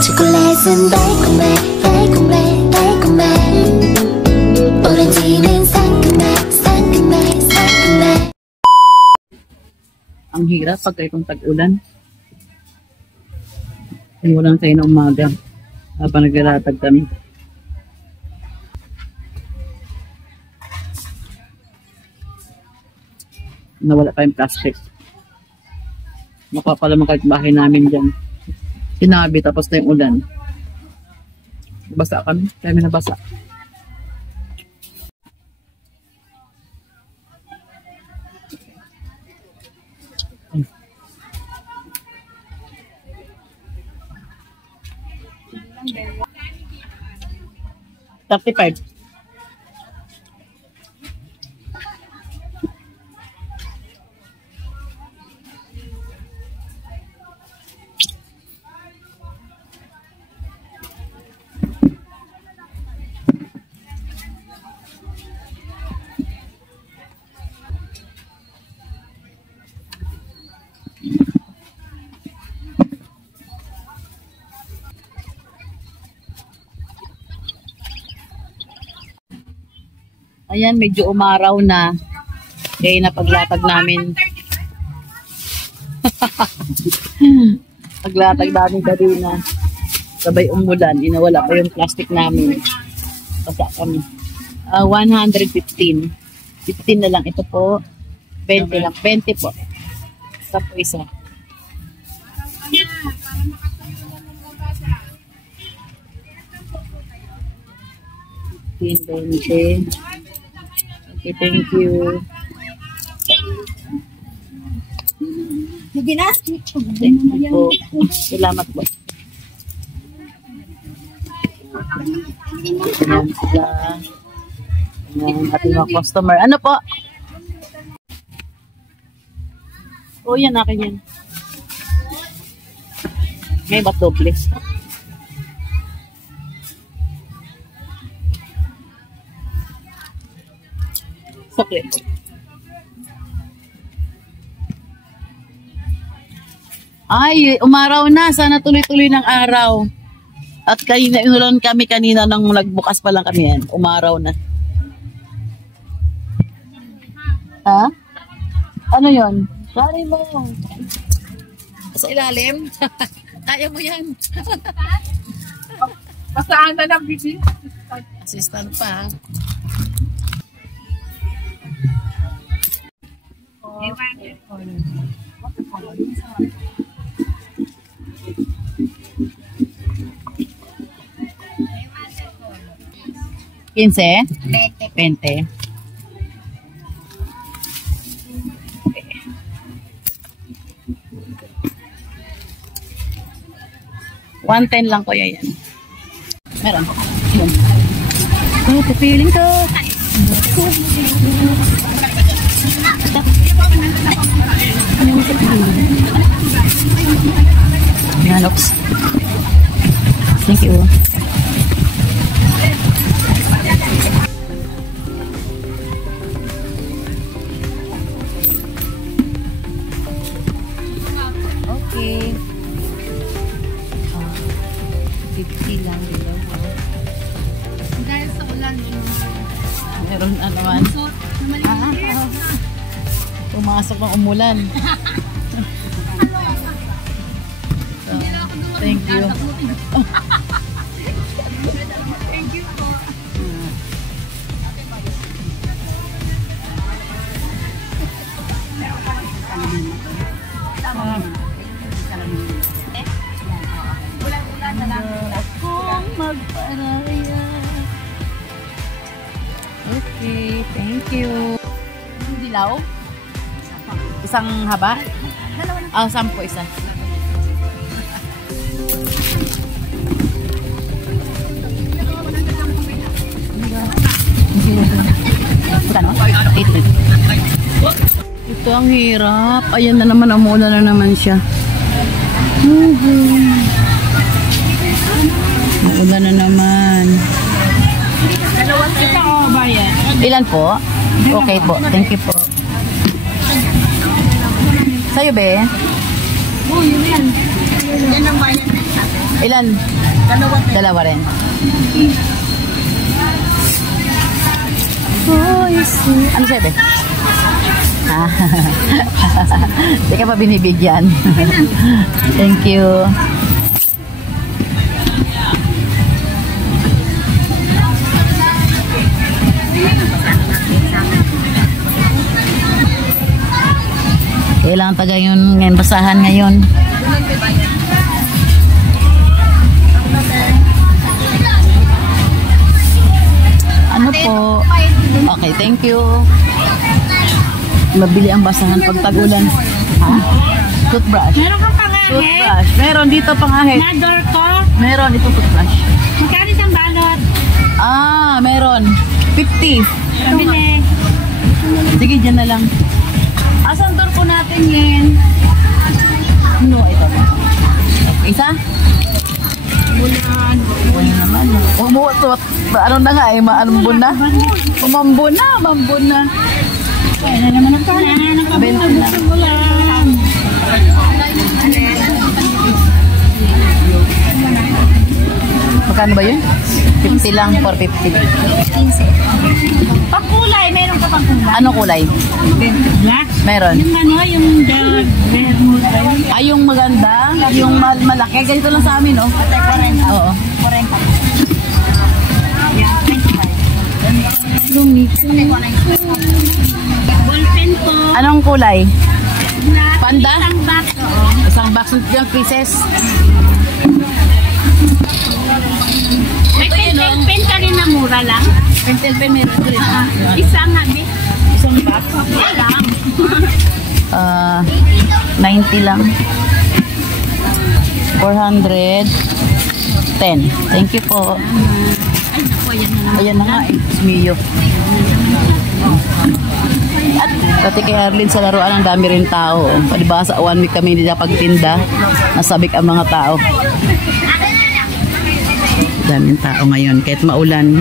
초콜릿은 달콤해 달콤해 달콤해 오렌지는 상큼해 상큼해 상큼해. Ang hirap pag itong tag-ulan. Umulan tayo na umaga habang naglalatag kami. Nawala pa yung plastic. Mapapalaman kahit bahay namin dyan. Sinabi tapos na yung ulan. Basa kami. Kami nabasa. $35. Ayan, medyo umaraw na. Kaya napaglatag namin. Paglatag namin kanina. Sabay umulan. Inawala pa yung plastic namin. Basa kami. 115. 15 na lang. Ito po. 20 lang. 20 po. Ito po isa. $20. Okay, thank you. Thank you po. Salamat po. Ayan sila. Ayan, ating mga customer. Ano po? Oh, yan, akin yan. May ba't doble? Chocolate. Ay, umaraw na. Sana tuloy-tuloy ng araw. At kanina, inulan kami kanina nang nagbukas pa lang kami yan. Umaraw na. Ha? Ano yon? Sorry mo. Sa ilalim? Kaya mo yan. Basaan na lang, bibi. Assistant pa. $15? 20. $110 lang ko yan. Meron. Yun. Oh, pupiling ko. Yan, oops. Thank you. Okay. 50 lang dito. Dahil sa ulan, meron na naman. Pumasok ng umulan. So, thank you. thank you po. Ulan-ulan na lang. Akong magparaya. Okay, thank you. Dilaw? Isang haba? Ah, 10 isa. Ito ang hirap. Ayan na naman, umulan na naman siya. Umulan na naman. Dalawang isa o bayan? Ilan po? Okay po. Thank you po. Sa'yo, be? Oo, yun yan. Yan ang bayan. Ilan? Dalawa rin. Ano sabi? Hindi ka pa binibigyan. Thank you. Kailangan taga yun ngayon, basahan ngayon. Ano po? Okay, thank you. Mabili ang basahan pag tag-ulan. Ha? Toothbrush. Meron kang pangahit? Toothbrush. Meron dito pangahit. Nador ko? Meron ito toothbrush. Magkano isang balot? Meron. 50. Pabili. Sige, dyan na lang. Asan door po natin yan? No, ito. Isa? Bulan. Wala naman. Umutot. Ano na nga eh, maalambon na. Umambon na, mambon na. Kaya na naman ang pala. Nakabunod sa bulan. Magkano ba yun? 50 lang, 450. Pangkulay, meron ka pang kulay? Ano kulay? Black. Meron. Yung ano, yung dark vermouth. Ay, yung maganda, yung malaki. Ganito lang sa amin, oh. Oo. 40. Ballpen po. Anong kulay? Black. Panda? Isang box. Oo. Isang box ng pieces. May pen ka rin na mura lang. Pentel pen meron ko rin. Isa nga, be. Isang box. Lang. 90 lang. 410. Thank you po. Ay, naku, ayan na naman. Ayan na nga eh. Sumiyo. At pati kay Arlene sa laruan, ang dami rin tao. Diba sa 1 week kami hindi napagtinda. Nasabik ang mga tao. Daming tao ngayon. Kahit maulan.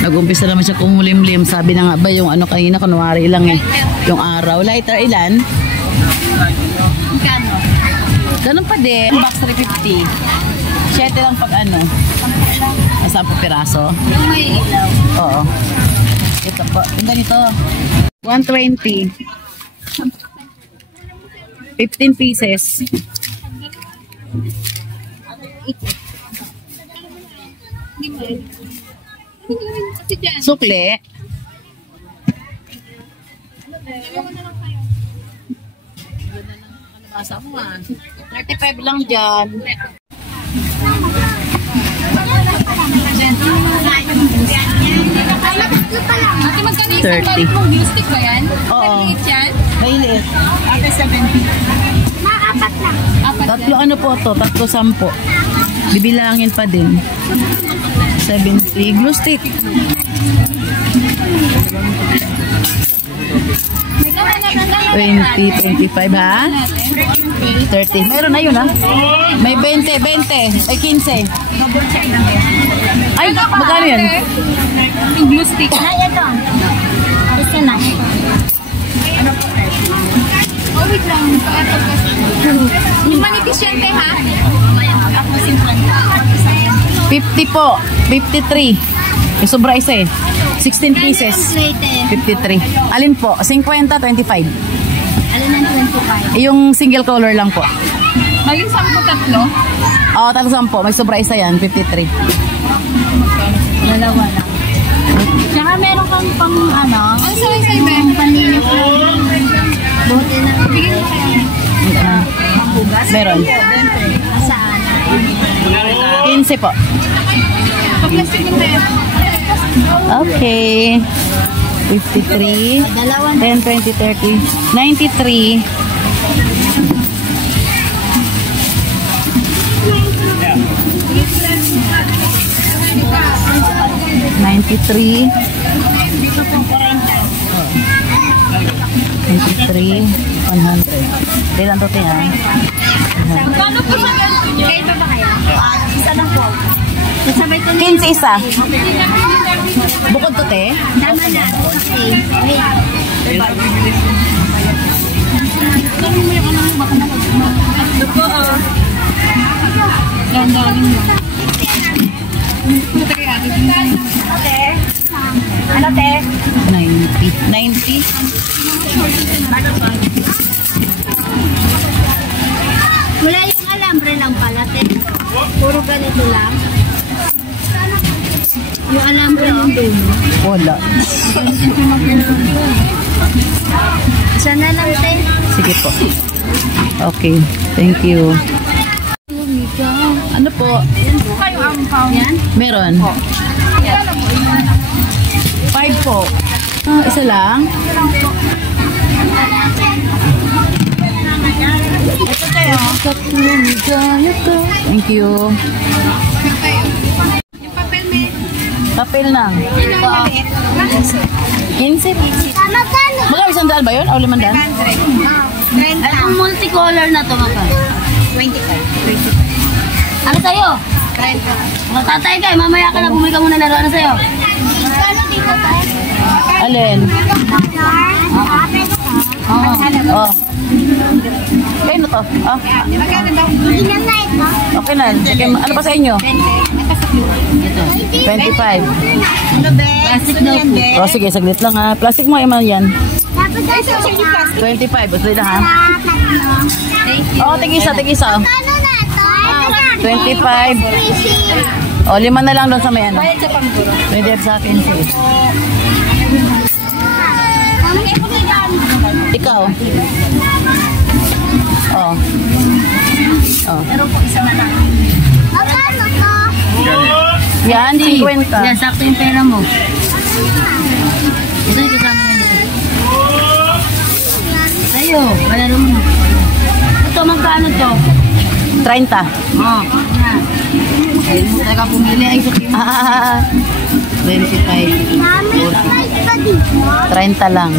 Nag-umpisa naman siya kumulimlim. Sabi na nga ba yung ano kanina, kunwari lang eh. Yung araw. Lighter ilan? Magkano? Ganun pa din. Box 350. 7 lang pag ano. 10 piraso. Yung may ilaw. Oo. Ito po. Yung ganito. 120. 15 pieces. Sukli. Nabasa mo 35 lang dyan. Ate, magkano yung 30. balik mong glue stick ba yan? Oo. Maliit yan? Mailiit. Ate, 70. Maapat lang. Apat Tatlo ano po to? Tatlo 10. Bibilangin pa din. 70. Glue stick. May kahanap na 20, 25 ha? 30. Meron na yun ha? May 20, 20. May 15. Ay, magkano yan? Yung glue stick. Ay, ito. Gusto na. Oh, wait lang. Yung manipis yan, te, ha? 50 po. 53. May sobra isa eh. 16 pieces. 53. Alin po? 50, 25. Alin ang 25? Yung single color lang po. Maging 10 tatlo? Oo, tatlo 10. May sobra isa yan. 53. Dalawa lang. Tsaka meron kang pang ano? Ano sa isa ba? Panlinis lang. Buti na. Bigyan mo kayo. Panghugas? Meron. Saan? 15 po. Pag-plastic yung tayo. Okay. 53. Dalawa 10, 20, 30. 93. $93. 93. 100. Ilan to tiyan? Paano po sa ganito nyo? Kayo ba kayo? Isa lang po. Kasabay ko 15 isa. Bukod to te? Tama na. Okay. Wait. te. 90. 90? Wala yung alambre lang pala, te. Puro ganito lang. Yung alambre yung dulo. Wala. Isa na lang, te. Sige po. Okay. Thank you. Ano po? Yan po kayo ampaw. Yan? Meron. 5 po. Ah, isa lang? Ito tayo. Thank you. Yung papel may. Papel lang. Ito. 15. Magkano 100 ba yun? O 500? 30. Ang multicolor na to, magkano? 25. Ano sa'yo? 30. Matatay ka, mamaya ka na bumili ka muna laro. Ano sa'yo? Magkano dito tayo? Alin? Oo. Oh. Kaya na to? Ah, Magkano daw? Ilan na ito? okay na. Sige, ano pa sa inyo? 25. Ano be? Plastic daw po. O sige, saglit lang ha. Plastic mo, iman yan. Tapos ito yung plastic. 25. Gusto na ha? Thank you. Oo, tigisa, tigisa. Ano na ito? 25. O, 5 na lang doon sa may ano. Bayad sa pangguro. 25 sa akin. Sige. Ikaw. Oh. Oh. Pero po isa na lang. Magkano to? Yan, 50. Yan, sakto yung pera mo. Ito yung kasama niya dito. Sa'yo, malaro mo. Ito, magkano to? 30. Oh, yan. Ayun mo talaga pumili. Ay, sa kimo. 25. 30 lang.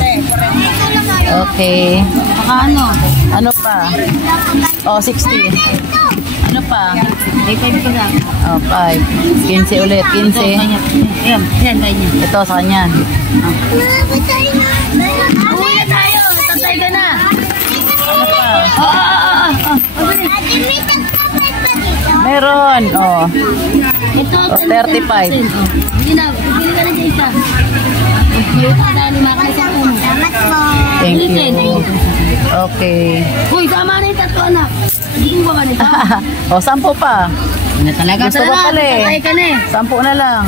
Okay. Baka ano? Ano pa? Oh, 60. Ano pa? 85 ko lang. Oh, 5. 15 ulit. 15. Ayan, ayan, ganyan. Ito sa kanya. Uwi na tayo. Tatay ka na. Ano pa? Oh. Meron. Oh. Ito, Oh, 35. Hindi na, pili ka na sa isa. Ito na, lima ka na sa puno. Salamat po. Thank you. Okay. Uy, tama na yung tatlo, anak. Hindi mo ba ba nito? Oh, 10 pa. Ano talaga? Gusto ko pala eh. Tatay ka na eh. 10 na lang.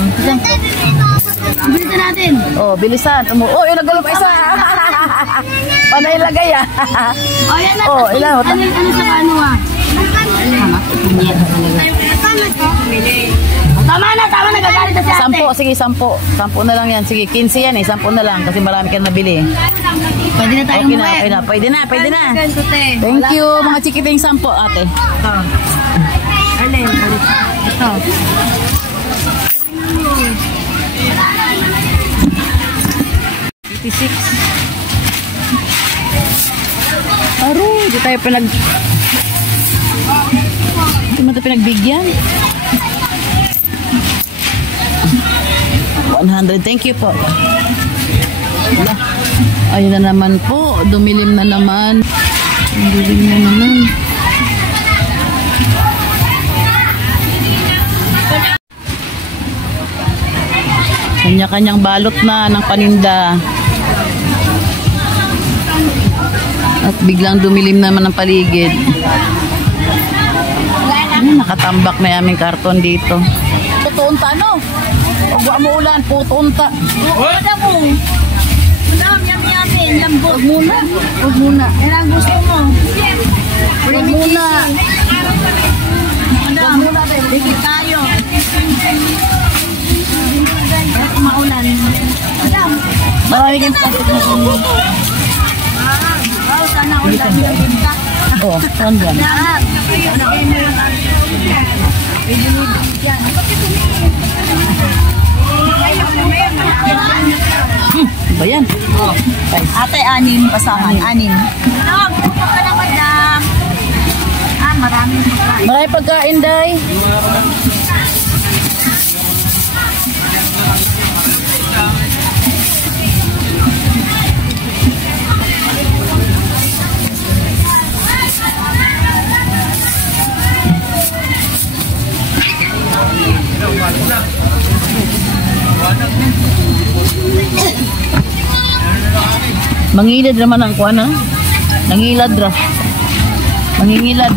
Bilisan natin. Oh, bilisan. Oh, ilagay pa isa. Panay lagay ah. O, yan na. Oh, ilan? Ano sa ano ah? Tama na, gagalit na si ate. 10, sige, 10. 10 na lang yan. Sige, 15 yan eh. 10 na lang kasi marami ka nabili. Pwede na tayong Okay na, umuwi. okay na. Pwede na, pwede na. Ganito, te. Thank you, mga chikiting 10, ate. Ito. Alin? Ito. 56. Aro, di tayo Di mo tayo pinagbigyan. 100. Thank you po. Wala. Ayun na naman po. Dumilim na naman. Dumilim na naman. Kanya-kanyang balot na ng paninda. At biglang dumilim naman ang paligid. Nakatambak na yung aming karton dito. Putunta no? Huwag mo ulan, putunta. Wala mo. Yum. Lambot. Huwag muna. Huwag muna. Yan ang gusto mo. Huwag muna. Huwag muna, babe. Bigit tayo. Maulan. Marami kang plastic na kung... Wow, sana ulan yung binta. Oo, saan dyan? Ba yan? Ate, 6 pasahan. 6. Pupo ka na, madam. Maraming pagkain. Marami pagkain, Day. Mangilad naman ang kuwan, ha? Nangilad ra. Mangingilad.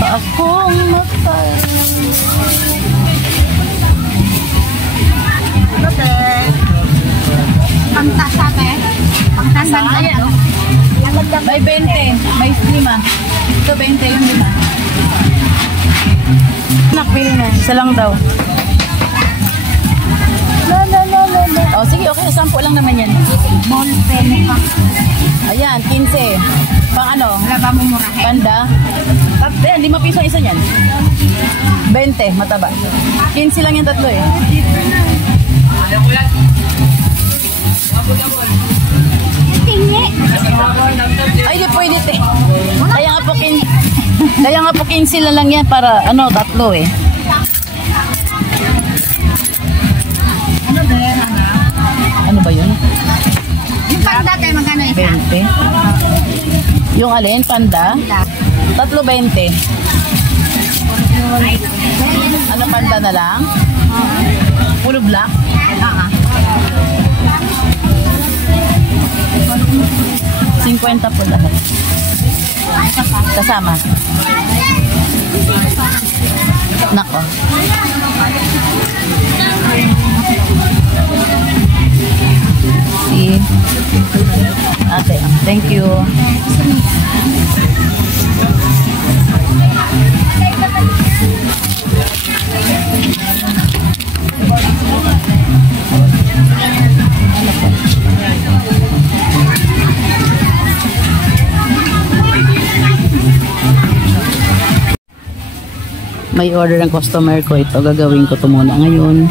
Akong matay. Pangtasa ba eh? Pangtasa na yan. May 20. May 5. Ito 20 lang din. Nakpili na. Isa lang daw. Oh, sige, okay. 10 lang naman yan. Ball pen pa. Ayan, 15. Pang ano? Wala ba mo murahin? Panda. Ayan, 5 piso isa yan. 20, mataba. 15 lang yung tatlo eh. Tingi. Ay, di pwede te. Kaya nga po 15 lang yan para ano, tatlo eh. Ano ba yun? Yung panda tayo magkano isa? 20. Yung alin, panda? Tatlo 20. Ano, panda na lang? Puro black? 50 po lahat. Kasama. Nako. Si ate, thank you. May order ng customer ko. Ito, gagawin ko ito muna ngayon.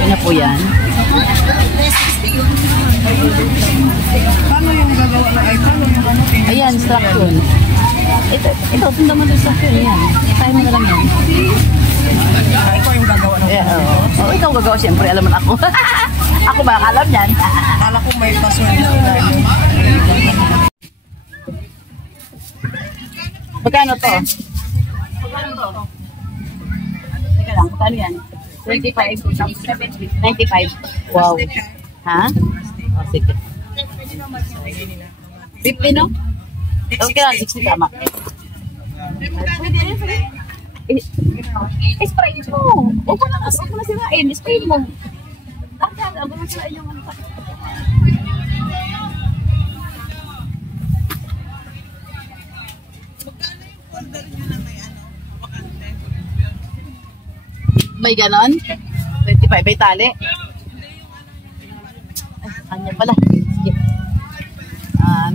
Ano po yan? Paano yung gagawa ng iPhone? Ayan, instruction. Ito, punta mo sa instruction. Ayan. Kaya mo na lang yan. Ikaw yung gagawa ng Oo, ikaw gagawa. Siyempre, alam mo na ako. Ako ba? Alam yan. Kala ko may password na ilalim. Magkano to? Teka lang, magkano yan? 25. 95. Wow. Ha? Oh, sige. 50, no? Okay lang, 60 tama. Spray mo. Huwag mo na sirain. Spray mo. Huwag mo na sirain yung ano. May ganon? 25, may tali? Ay, kanya pala. Sige.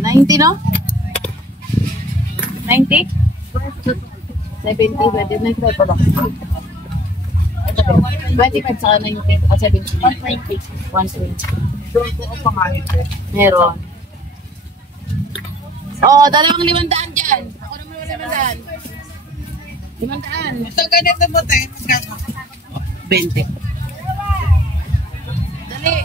90, no? 90? 70, 25 pala. 25 saka 90, 70. 120. Meron. Oh, dalawang 500 dyan. Ako naman 500. 500. Ito ganito mo tayo. 20. Dali.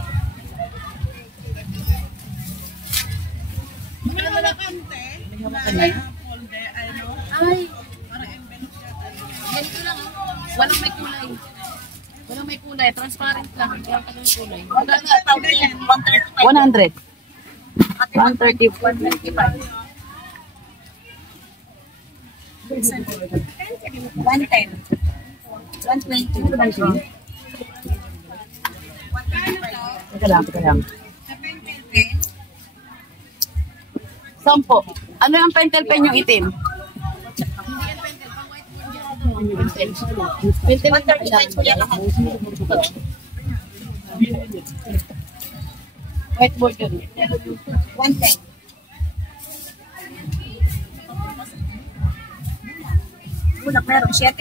May wala kante. May hawakan na yun. Folder, ano? Ay, Para envelope yata. ganito lang. Walang may kulay. Walang may kulay. Transparent lang. Hindi ang tagal kulay. Wala nga. 100. 130. 125. 110. 120. Teka lang. Sa pentel pen. 10. Ano yung pentel pen yung itim? Pentel whiteboard yun. 110. Bunak meron, 7.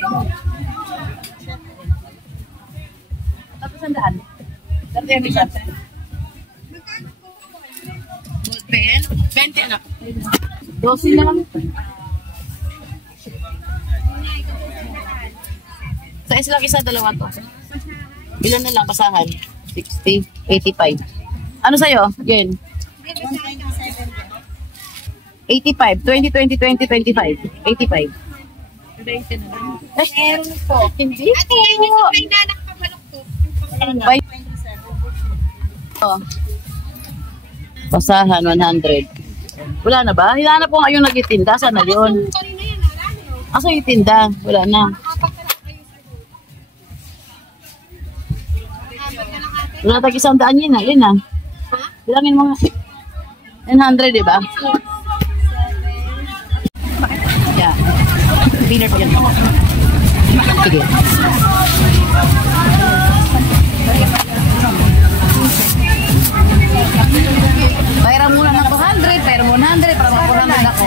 Tapos ang daan. Dati yung isa. Ballpen? 20 anak. 12 lang. Sa islang isa, dalawa to. Ilan na lang basahan? 60, 85. Ano sa'yo? Again. 85. 20, 20, 20, 25. 85. 20 na lang. Meron po. Hindi Ate, yan yung may nanak pa malukto. Bye. Oh. Basahan, 100. Wala na ba? Hinahanap ko nga yung nagtitinda. Saan na yun? Kanina yan, wala niyo. Asa yung tinda? Wala na. Wala tag 100 yun na. Yun na. Bilangin mo nga. 900, di ba? Yeah. Dinner po yan. Sige. Pairam muna ng 200. Pairam mo 100 para mag-400 ako.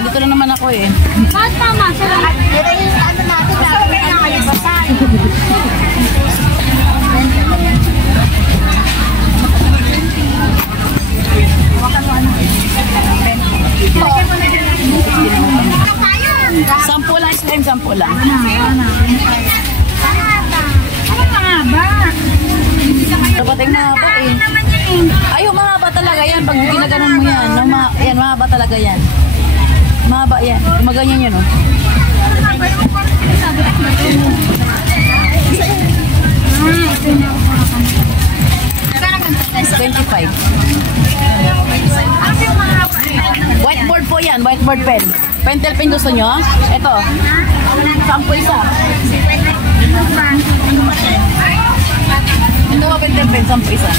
Andito na naman ako eh. Tama. Pero yung ano natin, sabi na kayo basahin. Sampu lang, slime, sampu lang. Dapat yung mahaba eh. Ay, mahaba talaga yan. Pag ginaganon mo yan, yan, mahaba talaga yan. Mahaba yan. Maganyan yun, oh. $25. Whiteboard po yan, whiteboard pen. Pentel pen gusto nyo? Ito. 10 isa. Ito ba pentel pen, 10 isa.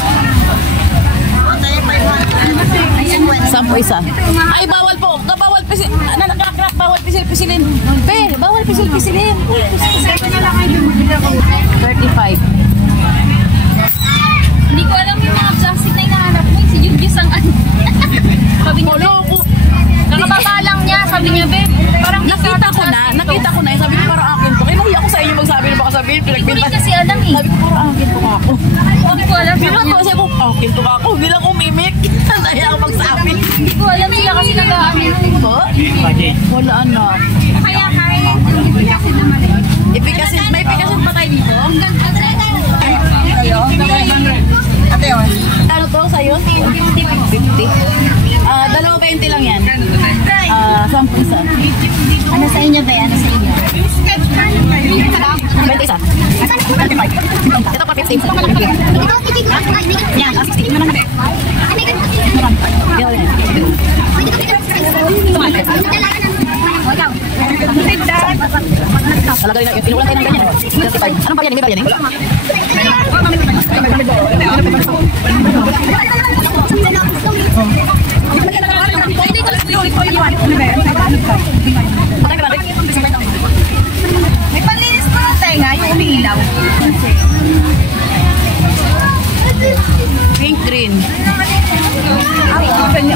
10 isa. Ay, bawal po. Bawal pisil. Nakakrak, bawal pisil-pisilin. Be, bawal pisil-pisilin. 35. Hindi ko alam yung mga plastic na hinahanap mo. Si Julius ang ano. Sabi niya, Loko. kakababa lang niya. Sabi niya, be, parang Nakita ko na. Sabi ko parang akin to. Kaya nahiya ako sa inyo magsabi na baka sabihin. Hindi ko rin Pinagbintan. kasi alam eh. Sabi ko parang akin to ako. Hindi ko alam. Bilang ko sabi ko, akin to ako. Hindi lang umimik. Nahiya ako magsabi. Hindi ko alam sila kasi nag-aamin. Po? Wala na. Kaya kahit hindi kasi na maliit. Ipikasin, may ipikasin pa tayo dito? Ate, oh. Ano to sa'yo? 50. 2.20 lang yan. 10 isa. Ano sa inyo ba? Ano sa inyo? 20 isa. Ito pa 50. Yan, 60. Yan. Talaga rin na, pinukulan tayo ng ganyan. 35. Anong pa yan? May ba yan? May panlinis pa ng tenga, yung umiilaw. Pink green.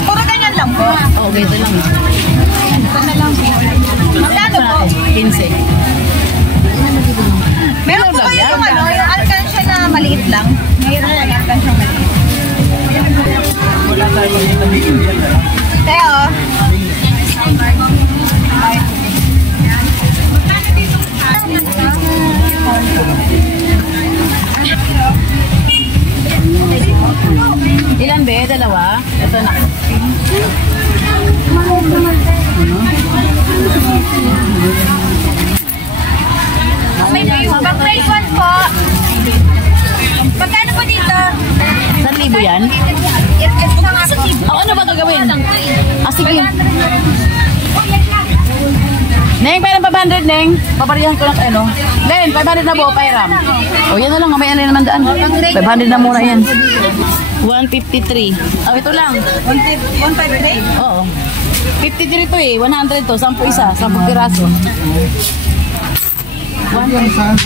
Puro ganyan lang po. Oo, ganito lang. Magkano po? 15. Meron po kayo yung ano, yung alkansya na maliit lang. Mayroon lang yung alkansya maliit. Teo. Ilan be? Dalawa? Ito na. May pang grade 1 po. Pagkano po dito? 1,000 yan? Ito nga po. Ano ba gagawin? Sige. Neng, pairam 500, Neng. Paparihan ko lang ano. Len, 500 na buo, pairam. O, yan na lang. May ano naman daan. 500 na muna yan. 153. Oh, ito lang. 158? Oo. 53 to eh. 100 to. 10 isa. 10 piraso. 47.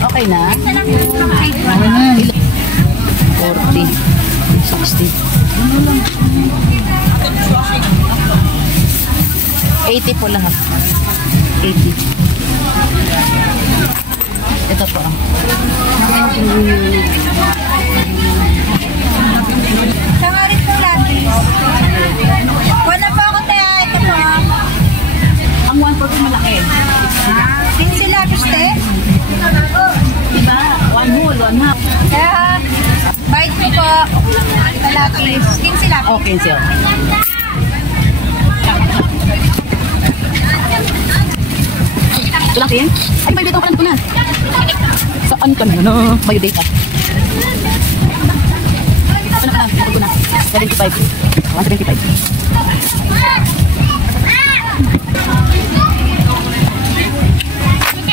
Okay na? 40. 60. 80 po lahat. 80. Ito po. Sangarit po lagi. Wala pa ako tayo. Ito po. Ang 140 malaki. Pinsila, piste? Diba? 15 lang. Okay, sir. Ito lang, Tin? Ay, may data ko na. Saan ka na? May data. Ito na. 75. 175.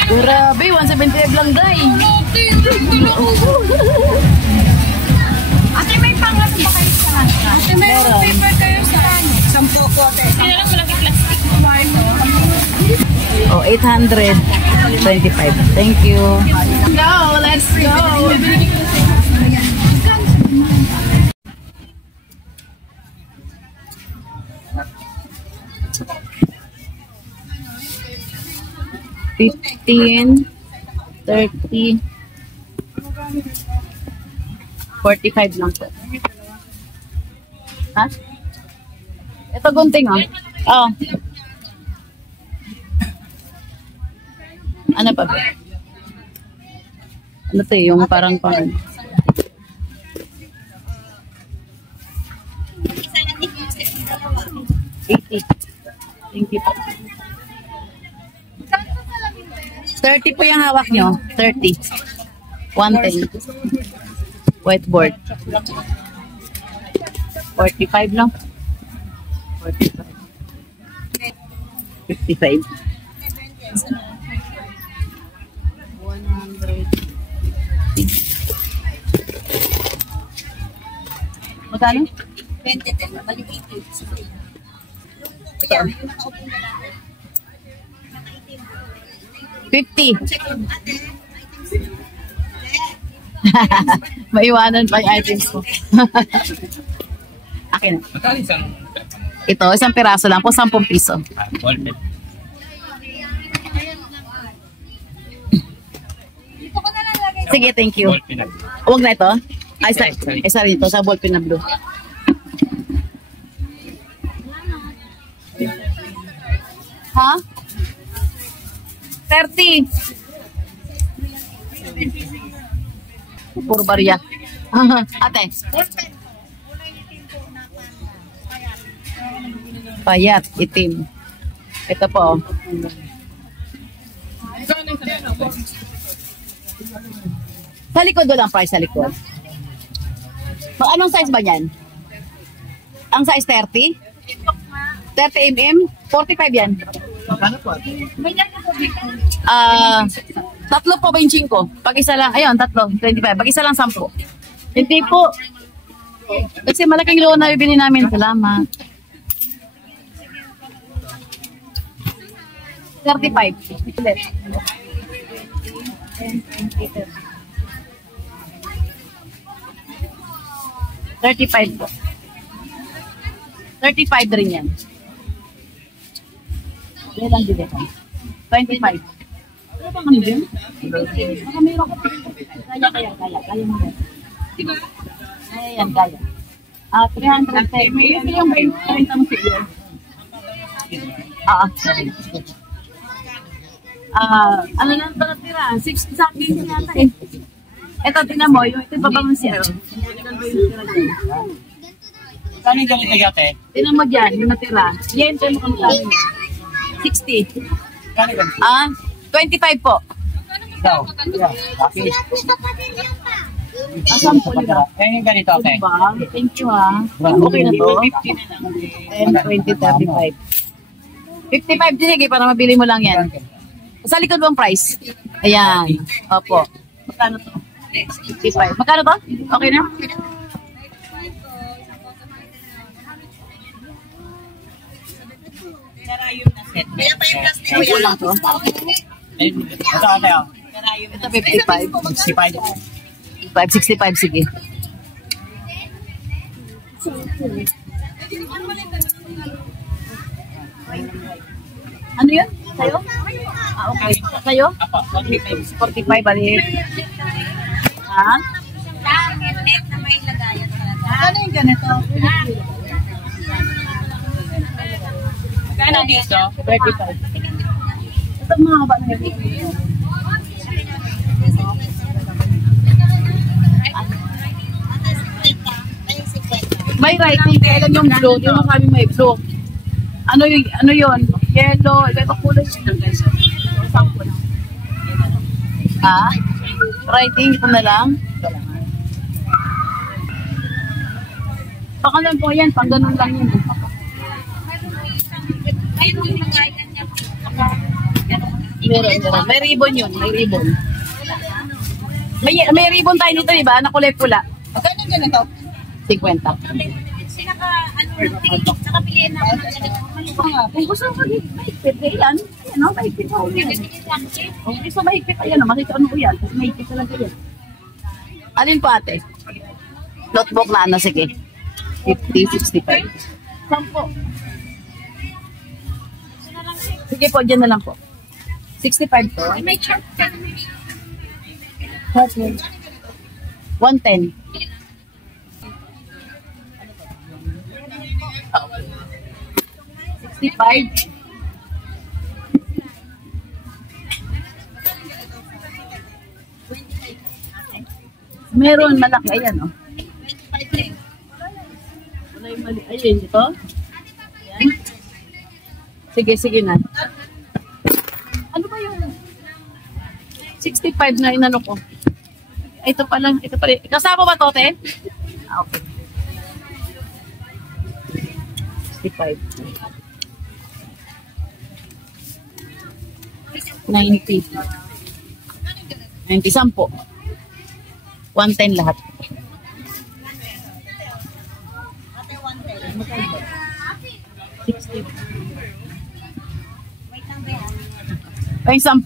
Grabe, 175 lang, day. Ate, may pangas ba kayo sa handa? Ate, may paper kayo sa ano? 10 po, ate. Hindi lang malaki plastic mo, Marco. Oh, 825. Thank you. Go, let's go. 15, 30, 45 lang po. Ha? Ito gunting, oh. Oh. Ano pa ba? Ano to, yung parang pang... 80. Thank you po. 30 po yung hawak nyo. 30. 110. Whiteboard. 45 lang. 45. 55. 100. Magkano? 20, balik 80. Ito. 50. Maiwanan pa yung items ko. Akin na. Ito, isang piraso lang po, 10 piso. Sige, thank you. Huwag na ito. Ay, isa rito, sa ballpen na blue. Ha? 30. Puro barya. Ate. Payat, itim. Ito po. Sa likod lang price sa likod. Anong size ba yan? Ang size 30? 30 mm? 45 yan. Tatlo po 25. Pag isa lang, ayun, tatlo, 25. Pag isa lang 10. Hindi po. Kasi malaking loan na bibili namin. Salamat. 35. 35 po. 35 rin yan. Ilan din ito? 25. Ano ba kami din? Baka mayroon ko pa. Kaya mo yan. Ayan, kaya. 310. Ito yung 30 mo siya. Ano lang ito natira? 60 sa akin yata eh. Ito, tinan mo, yung ito babang siya. Kano yung ganito gate? Tinan mo dyan, yung natira. Yan, ito yung kamukha. 60. Kano ganito? 25 po. Ikaw? Yeah. Okay. Asan po nila? Kaya yung ganito, okay? Diba? Thank you ha. Okay na to? 10, 20, 35. 55 din, sige, para mabili mo lang yan. Sa likod mo ang price. Ayan. Opo. Magkano to? 55. Magkano to? Okay na? Kaya pa yung plastic mo Ito yan. lang to. Ito ano yun? Ito 55. 65. 65, sige. Ano yun? Sa'yo? Okay. Sa'yo? 45 balik. Ha? Net na may lagayan talaga. Ano yung ganito? Kano dito? 35. Ito mga haba na yun. May writing, kailan yung blue? Di mo kami may blue. Ano yun? Yellow, iba kulay yun guys. Sample. Ha? Writing, ito na lang. Pakalan po yan, pang ganun lang yun. Meron. May ribbon yun, may ribbon. May ribbon tayo nito, diba? Na kulay pula. Magkano dyan ito? 50. Nakapiliin na ako. Kung gusto mo mahigpit, yan. Ayan o, mahigpit ako yan. Kung gusto mahigpit, ayan o, makita ano ko yan. Kasi mahigpit talaga yan. Alin po ate? Notebook na ano, sige. 50, 65. 10. Sige po, dyan na lang po. 65 po. May chart ka. 110. 65. Meron malaki, ayan o. Wala yung mali. Ayun, ito. Ayan. Sige na. Ano ba yung 65 na inano ko? Ito pa lang. Kasama ba to, te? Okay. 65. 90. 90, 10. 110 lahat. Ay, 10.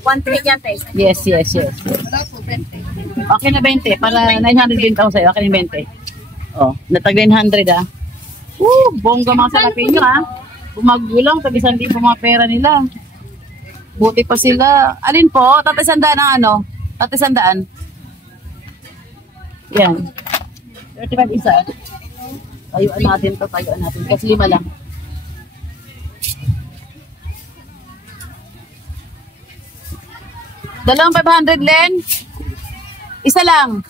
130 yan, tayo. Yes. Okay na 20. Para 900 din ako sa'yo. Okay na 20. Oh, natag 900 ah. Bongga mga salapin nyo ah. Bumagulang, tag 1,000 mga pera nila. Buti pa sila. Alin po? Tatisandaan ang ano? Tatisandaan. Yan. 35 isa. Tayuan natin to. Kasi 5 lang. Dalawang 500, Len. Isa lang.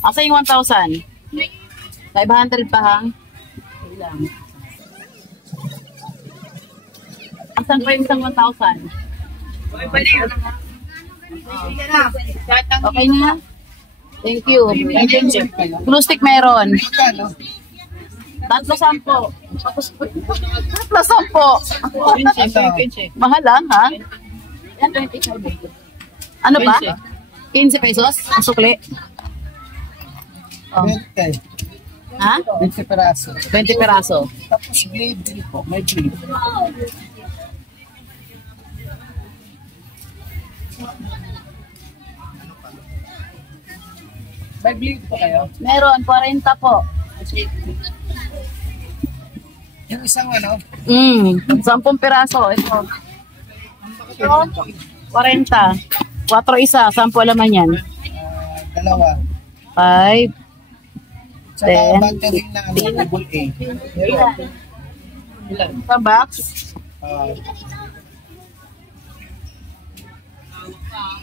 Asa yung 1,000? 500 pa hang? Ilang. Asan pa yung isang 1,000? Okay na? Thank you. Blue stick meron. Tatlo 10. Tatlo 10. Mahal lang, ha? Yan, 25. Ano ba? 15 pesos? Ang sukli? Oh. 20. Ha? 20 peraso. 20 peraso. Tapos blade po. May blade. May blade po kayo? Meron, 40 po. Yung isang ano? 10 piraso. Ito. 40. 4 isa. 10 laman yan. Dalawa. 5. Saka 10. battery na ano, double A. Ilan? Sa box?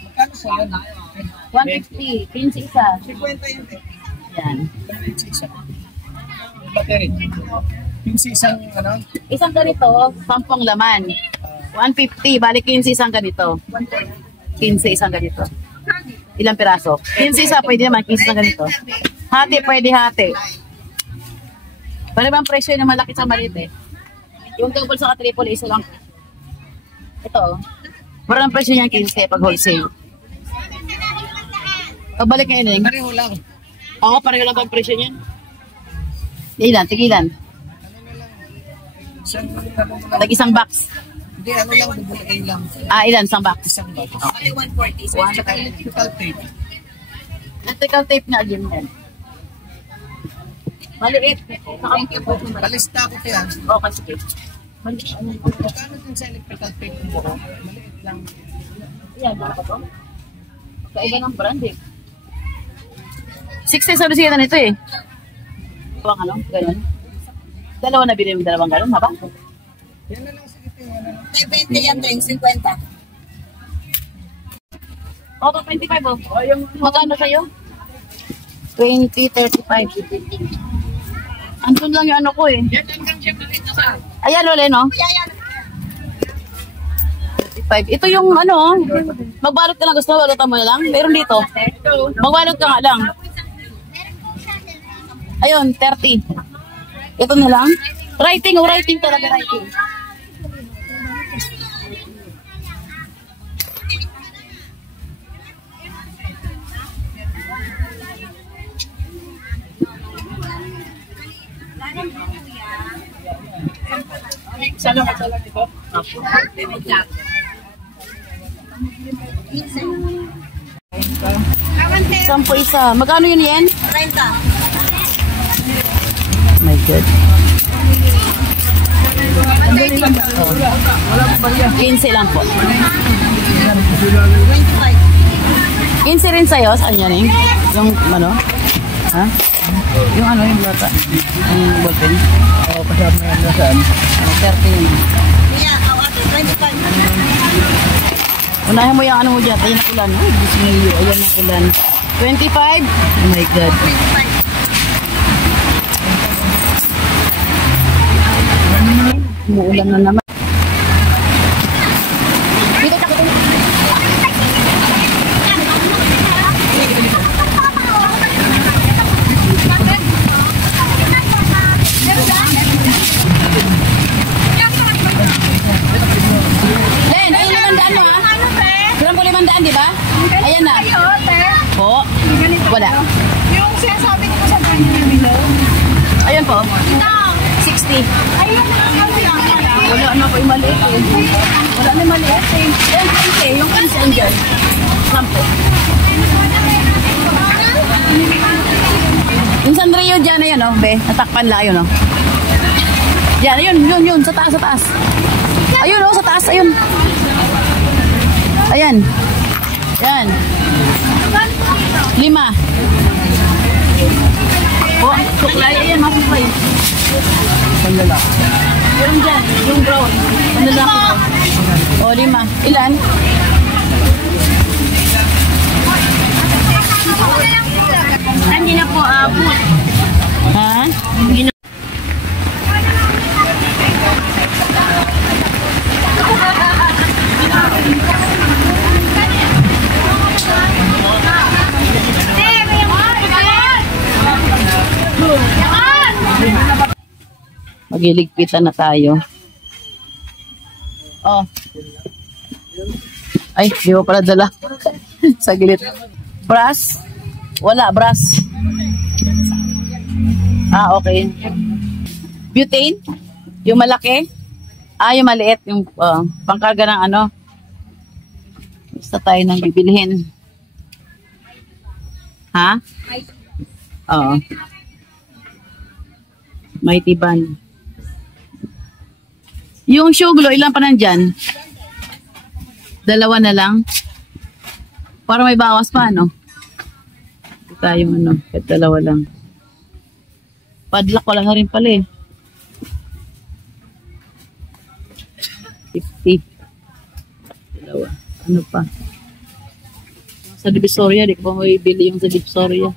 Magkano po yun? 150. 15 isa. 50 yun eh. Yan. 15 isa. Battery. 15 isang ano? Isang ganito, 10 laman. 150. Balik 15 isang ganito. 15 isang ganito. Ilang piraso? 15 isa. Pwede naman. 15 isang ganito. Hati, pwede hati. Pwede bang presyo na malaki sa maliit eh? Yung double sa triple, isa lang. Ito. Parang presyo niyan 15 pag wholesale. Pabalik ngayon eh. Pareho lang. Oo, pareho lang bang presyo niyan? Ilan? Tigilan? Isang ano lang. Tag-isang box. Hindi, ano lang, double A lang. Ilan? Isang box. Isang box. Okay, 140. So, Saka electrical tape. Electrical tape na din yan. Maliit. thank you po. Palista ko yan. Okay, sige. Maliit. Magkano din sa electrical tape mo? Maliit lang. Yan, wala pa to. Kaiba ng brand eh. 60 sabi siya na nito eh. Dalawang ano? Ganun. Dalawa na bilhin mo, dalawang ganun, haba? Yan na lang sa ito. Yan na lang. 20 yan din, 50. O, 25 oh. Magkano sa'yo? 20, 35. Andun lang yung ano ko eh. Ayan ulit, no? 35. Ito yung ano, magbalot ka lang. Gusto mo, balutan mo na lang? Meron dito. Magbalot ka nga lang. Ayun, 30. Ito na lang. Writing, writing talaga, writing. Salamat dito. Sampo isa. Magkano yun yen? 30. My God. 15 lang po. 15 rin sa'yo? Saan yan eh? Yung ano? Ha? Yung ano yung bata? Yung ballpen? Oo, kasama yan na saan? 30 yun. Yeah, ate, 25. Unahin mo yung ano mo dyan. Ayan ang ulan. Ay, bismillah. Ayan ang ulan. 25? Oh my God. 25. Umuulan na naman. Dito ka Len, ayun 500 mo ha? Kurang ko 500, di ba? Ayan na. Po. Wala. Yung sinasabi ko sa kanya below. Ayun po. 60. Ayun na lang kami lang. Wala na ko yung maliit eh. Wala na yung maliit eh. Ayun, 15. Yung 15 andyan. 10. Yung Sanrio dyan, ayun oh, be. Natakpan lang, ayun oh. Yan, ayun, yun, sa taas, sa taas. Ayun oh, sa taas, ayun. Ayan. Yan. 5. Oh, suklay, ayan, masuklay. Panlala. Yung dyan, yung brown. Panlalaki ko. O, 5. Ilan? Hindi na po abot. Ha? Magiligpitan na tayo. Oh. Ay, di mo pala dala. Sa gilid. Brass? Wala, brass. Ah, okay. Butane? Yung malaki? Ah, yung maliit. Yung pangkarga ng ano. Basta tayo nang bibilhin. Ha? Oo. Mighty Band. Yung Shuglo, ilan pa nandyan? 2 na lang. Para may bawas pa, no? Ito tayong ano, kahit 2 lang. Padlock, wala na rin pala eh. 50. 2. Ano pa? Sa Divisoria, di ko pa maibili yung sa Divisoria.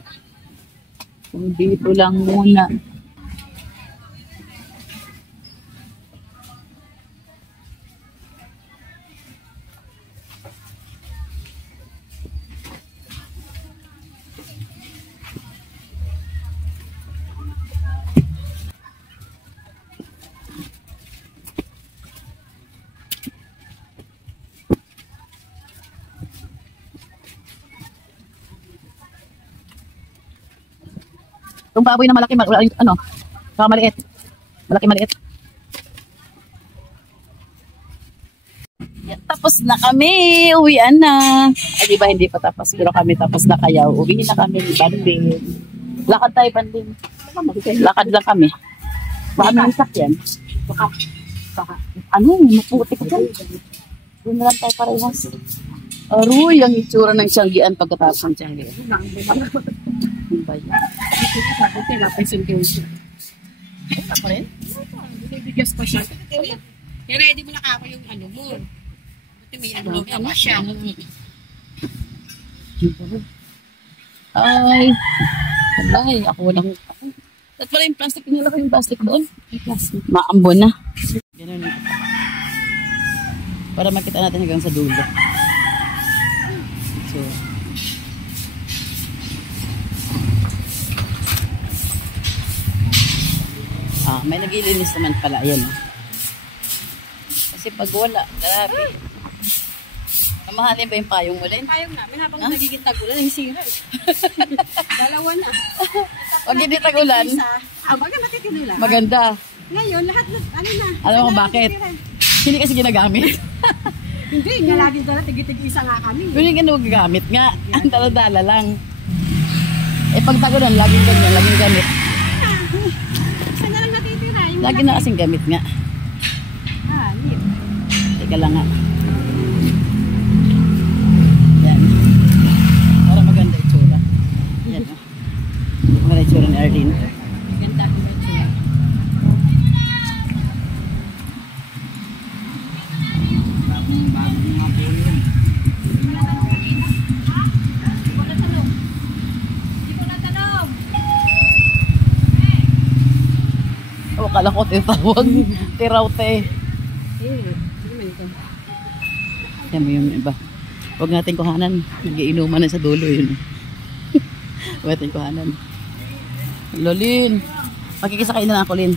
Kung dito lang muna. Yung baboy na malaki, ano, saka maliit. Malaki-maliit. Tapos na kami, uwian na. Ay, di ba hindi pa tapos, pero kami tapos na kaya. Uwi na kami, banding. Lakad tayo, banding. Lakad lang kami. Baka may sakyan. Baka, ano, maputik dyan. Doon na lang tayo parehas. Aroy, ang itsura ng Tianggian pagkatapos ng Tianggian. Ano ba yan? Ako rin? Bigas pa siya. Kaya ready mo na ako yung ano mo. Buti may ano pa siya. Ay, alay, ako walang... At pala yung plastic, nila ko yung plastic doon. Plastic. Maambon na. Ganun. Para makita natin hanggang sa dulo. So, may nagilinis naman pala. Ayan. Kasi pag wala, grabe. Namahalin ba yung payong mo rin? Payong namin habang nagiging tagulan, yung sira. Dalawa na. Pag hindi tagulan, Baga matitino lang. maganda. Ngayon, lahat na, ano na. Alam mo bakit? Hindi kasi ginagamit. Hindi, nga laging dala, tigit-tig-isa nga kami. Yung hindi gagamit nga. Ang dala-dala lang. Eh pag tagulan, laging ganyan, laging gamit. Saan na lang natitira? Yung Lagi na kasing gamit nga. Lip. Teka lang nga. Yan. Para maganda itsura. Yan o. Maganda itsura ni Arlene. Ganda ko yung tsura. O, kala ko titawag. Tiraute. Yan mo yung iba. Huwag natin kuhanan. Nagiinuman na sa dulo yun. Huwag natin kuhanan. Lolin. Makikisakay na ako, Lin.